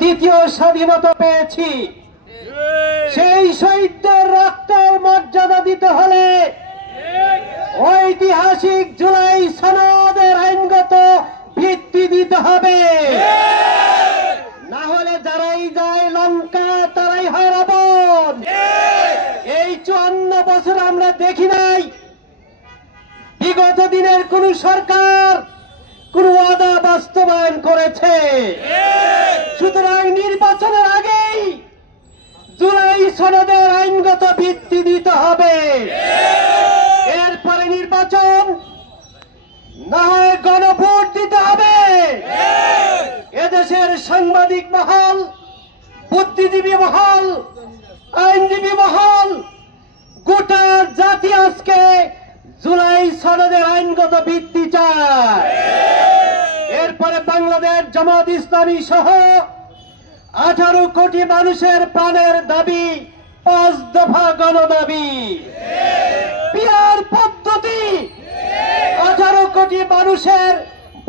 দ্বিতীয় স্বাধীনতা পেয়েছি, সেই শহীদদের রক্তের মর্যাদা দিতে হলে ঐতিহাসিক জুলাই সনদের আইনগত ভিত্তি দিতে হবে। না হলে যারাই যায় লঙ্কা তারাই হয় রাবণ। এই 54 বছর আমরা দেখি নাই বিগত দিনের কোন সরকার কোন ওয়াদা বাস্তবায়ন করেছে। সুতরাং নির্বাচনের আগেই জুলাই সনদের আইনগত ভিত্তি দিতে হবে। এরপরে নির্বাচন, না হয় গণভোট দিতে হবে। এদেশের সাংবাদিক মহল, বুদ্ধিজীবী মহল, আইনজীবী মহল, গোটা জাতি আজকে জুলাই সনদের আইনগত ভিত্তি চায়। এরপরে বাংলাদেশ জামাত ইসলামী সহ 18 কোটি মানুষের প্রাণের দাবি 5 দফা গণদাবি। পিআর পদ্ধতি, 18 কোটি মানুষের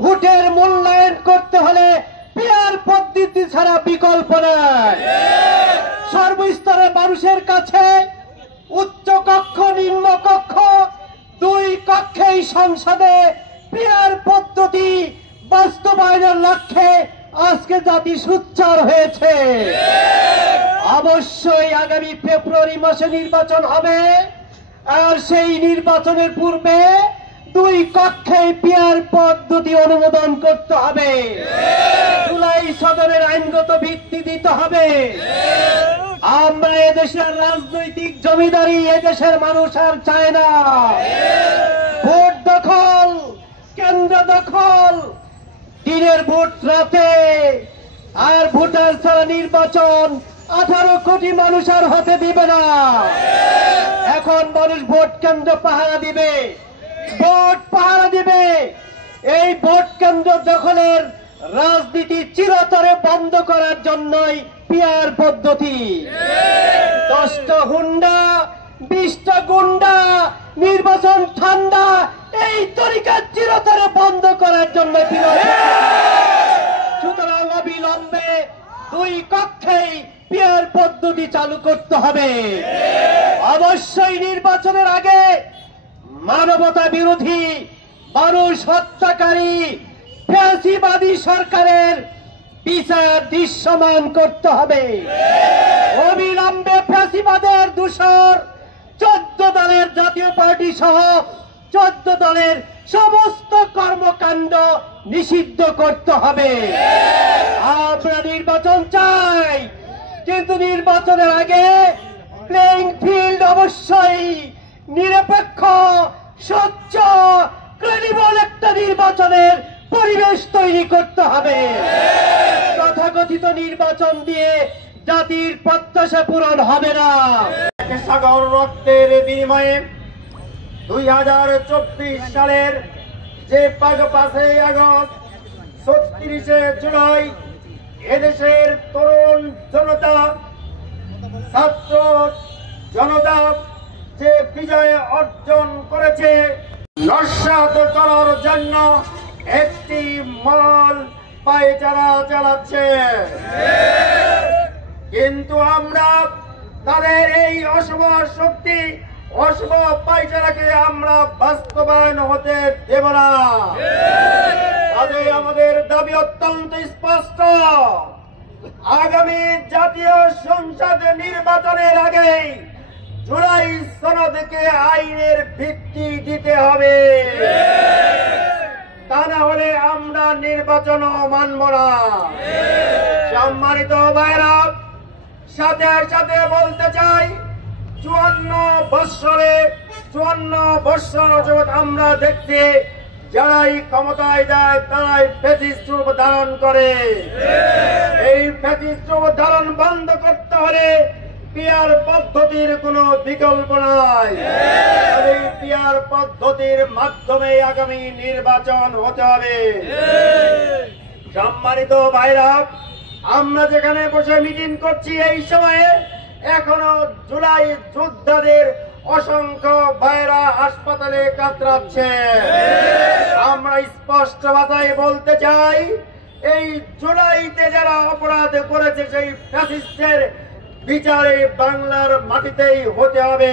ভোটের মূল্যায়ন করতে হলে পিআর পদ্ধতি ছাড়া বিকল্প নাই। সর্বস্তরের মানুষের কাছে উচ্চ কক্ষ নিম্ন কক্ষ 2 কক্ষেই সংসদে পিআর পদ্ধতি বাস্তবায়নের লক্ষ্যে আজকে জাতি সোচ্চার হয়েছে। অবশ্যই আগামী ফেব্রুয়ারি মাসে নির্বাচন হবে, আর সেই নির্বাচনের পূর্বে 2 কক্ষে পিআর পদ্ধতি অনুমোদন করতে হবে। জুলাই সদনের আইনগত ভিত্তি দিতে হবে। আমরা এদেশের রাজনৈতিক জমিদারি এদেশের মানুষ আর চায় না। ভোট দখল, কেন্দ্র দখল, দিনের ভোট রাতে, আর ভোটার ছাড়া নির্বাচন 18 কোটি মানুষ আর হতে দিবে না। এখন মানুষ ভোট কেন্দ্র পাহারা দিবে, ভোট পাহারা দিবে। এই ভোট কেন্দ্র দখলের রাজনীতি চিরতরে বন্ধ করার জন্যই পিআর পদ্ধতি। 10টা হুন্ডা, 20টা গুন্ডা, নির্বাচন ঠান্ডা, এই তরিকা চিরতরে বন্ধ করার জন্য। সুতরাং অবিলম্বে 2 কক্ষেই পিআর পদ্ধতি চালু করতে হবে। অবশ্যই নির্বাচনের আগে মানবতা বিরোধী, মানুষ হত্যাকারী, ফ্যাসিবাদী সরকারের বিচার দৃশ্যমান করতে হবে। অবিলম্বে ফ্যাসিবাদের দূষর 14 দলের জাতীয় পার্টি সহ 14 দলের সমস্ত কর্মকাণ্ড নিষিদ্ধ করতে হবে। আমরা নির্বাচন চাই, কিন্তু নির্বাচনের আগে প্লেইং ফিল্ড অবশ্যই নিরপেক্ষ, স্বচ্ছ, ক্রেডিবল একটা নির্বাচনের পরিবেশ তৈরি করতে হবে। তথাকথিত নির্বাচন দিয়ে জাতির প্রত্যাশা পূরণ হবে না। সাগর রক্তের বিনিময়ে 2024 সালের যে 5 আগস্ট, 36শে জুলাই এদেশের তরুণ জনতা, ছাত্র জনতা যে বিজয় অর্জন করেছে, নস্যাৎ করার জন্য একটি মল পায়চারা চালাচ্ছে। কিন্তু আমরা তাদের এই অশুভ শক্তি, অশুভ পায়চারাকে আমরা বাস্তবায়ন হতে দেব না। কাজেই আমাদের দাবি অত্যন্ত স্পষ্ট, আগামী জাতীয় সংসদ নির্বাচনের আগেই জুলাই সনদকে আইনের ভিত্তি দিতে হবে। তা না হলে আমরা নির্বাচনও মানব না। সম্মানিত ভাইরা, সাথে সাথে বলতে চাই, 54 বৎসর যাবৎ আমরা দেখছি যারাই ক্ষমতায় যায় তারাই ফ্যাসিস্ট রূপ ধারণ করে। এই ফ্যাসিস্ট রূপ ধারণ বন্ধ করতে হলে পিআর পদ্ধতির কোনো বিকল্প নাই। এই পিআর পদ্ধতির মাধ্যমে আগামী নির্বাচন হতে হবে। সম্মানিত ভাইরা, আমরা যেখানে বসে মিটিং করছি এই সময়ে এখনো জুলাই যোদ্ধাদের অসংখ্য ভাইরা হাসপাতালে কাতরাচ্ছে। আমরা স্পষ্ট ভাষায় বলতে চাই, এই জুলাইতে যারা অপরাধ করেছে সেই ফ্যাসিস্টের বিচারে বাংলার মাটিতেই হতে হবে।